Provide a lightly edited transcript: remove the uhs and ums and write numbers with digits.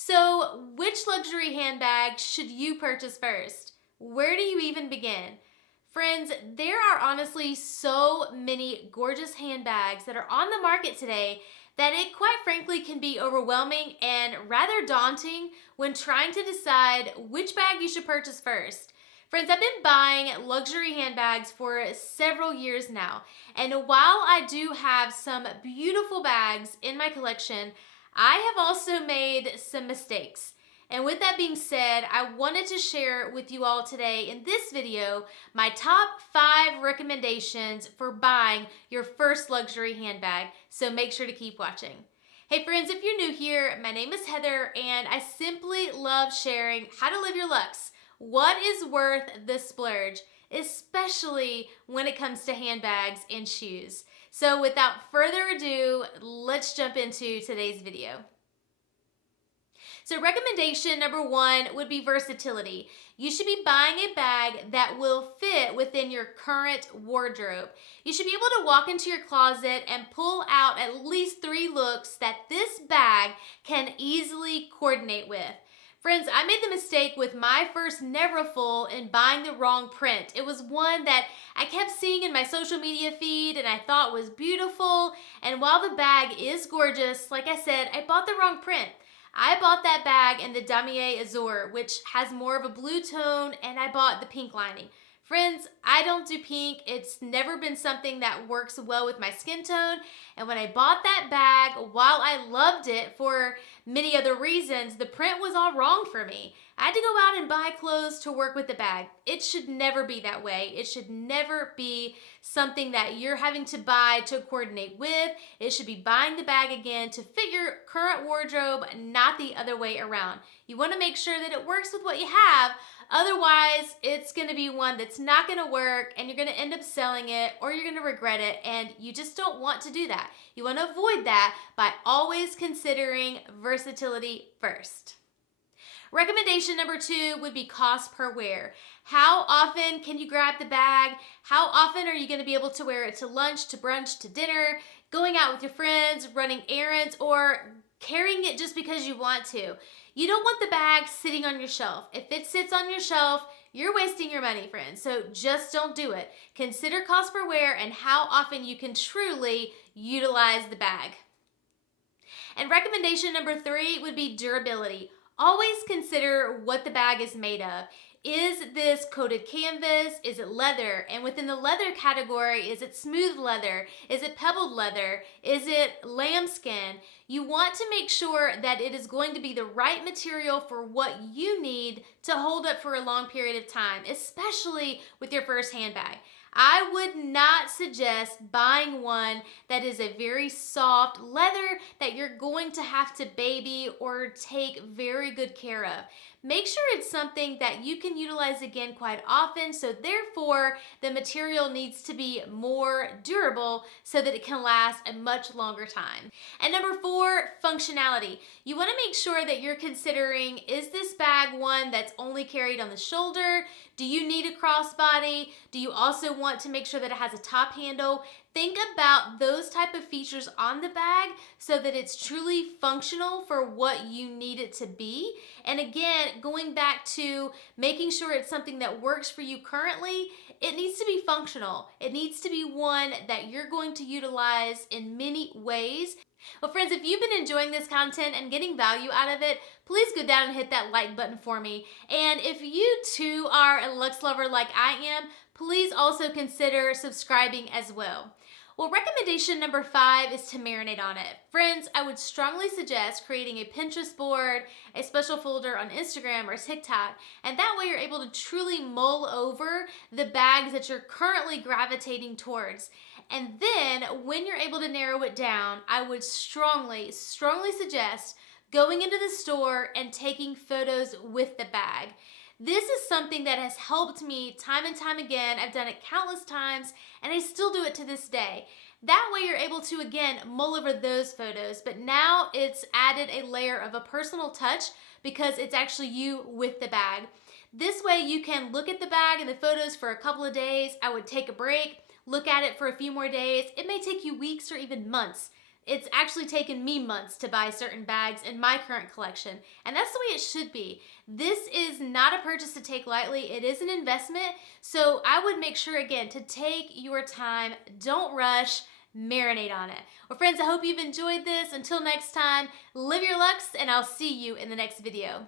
So, which luxury handbag should you purchase first? Where do you even begin? Friends, there are honestly so many gorgeous handbags that are on the market today that it quite frankly can be overwhelming and rather daunting when trying to decide which bag you should purchase first. Friends, I've been buying luxury handbags for several years now, and while I do have some beautiful bags in my collection, I have also made some mistakes. And with that being said, I wanted to share with you all today in this video my top 5 recommendations for buying your first luxury handbag, so make sure to keep watching. Hey friends, if you're new here, my name is Heather and I simply love sharing how to live your luxe. What is worth the splurge, especially when it comes to handbags and shoes. So without further ado, let's jump into today's video. So recommendation number 1 would be versatility. You should be buying a bag that will fit within your current wardrobe. You should be able to walk into your closet and pull out at least 3 looks that this bag can easily coordinate with. Friends, I made the mistake with my first Neverfull in buying the wrong print. It was one that I kept seeing in my social media feed and I thought was beautiful. And while the bag is gorgeous, like I said, I bought the wrong print. I bought that bag in the Damier Azur, which has more of a blue tone, and I bought the pink lining. Friends, I don't do pink. It's never been something that works well with my skin tone. And when I bought that bag, while I loved it for many other reasons, the print was all wrong for me. I had to go out and buy clothes to work with the bag. It should never be that way. It should never be something that you're having to buy to coordinate with. It should be buying the bag again to fit your current wardrobe, not the other way around. You want to make sure that it works with what you have. Otherwise, it's going to be one that's not going to work and you're going to end up selling it or you're going to regret it, and you just don't want to do that. You want to avoid that by always considering versatility first. Recommendation number 2 would be cost per wear. How often can you grab the bag? How often are you going to be able to wear it to lunch, to brunch, to dinner, going out with your friends, running errands, or carrying it just because you want to? You don't want the bag sitting on your shelf. If it sits on your shelf, you're wasting your money, friends. So just don't do it. Consider cost per wear and how often you can truly utilize the bag. And recommendation number 3 would be durability. Always consider what the bag is made of. Is this coated canvas? Is it leather? And within the leather category, is it smooth leather? Is it pebbled leather? Is it lambskin? You want to make sure that it is going to be the right material for what you need to hold up for a long period of time, especially with your first handbag. I would not suggest buying one that is a very soft leather that you're going to have to baby or take very good care of. Make sure it's something that you can utilize again quite often, so therefore the material needs to be more durable so that it can last a much longer time. And number 4, functionality. You want to make sure that you're considering, is this bag one that's only carried on the shoulder? Do you need a crossbody? Do you also want to make sure that it has a top handle? Think about those type of features on the bag so that it's truly functional for what you need it to be. And again, going back to making sure it's something that works for you currently, it needs to be functional. It needs to be one that you're going to utilize in many ways. Well, friends, if you've been enjoying this content and getting value out of it, please go down and hit that like button for me. And if you too are a luxe lover like I am, please also consider subscribing as well. Well, recommendation number 5 is to marinate on it. Friends, I would strongly suggest creating a Pinterest board, a special folder on Instagram or TikTok, and that way you're able to truly mull over the bags that you're currently gravitating towards. And then when you're able to narrow it down, I would strongly suggest going into the store and taking photos with the bag. This is something that has helped me time and time again. I've done it countless times and I still do it to this day. That way you're able to, again, mull over those photos, but now it's added a layer of a personal touch because it's actually you with the bag. This way you can look at the bag and the photos for a couple of days. I would take a break, look at it for a few more days. It may take you weeks or even months. it's actually taken me months to buy certain bags in my current collection, and that's the way it should be. This is not a purchase to take lightly. It is an investment, so I would make sure, again, to take your time. Don't rush. Marinate on it. Well, friends, I hope you've enjoyed this. Until next time, live your Luxe, and I'll see you in the next video.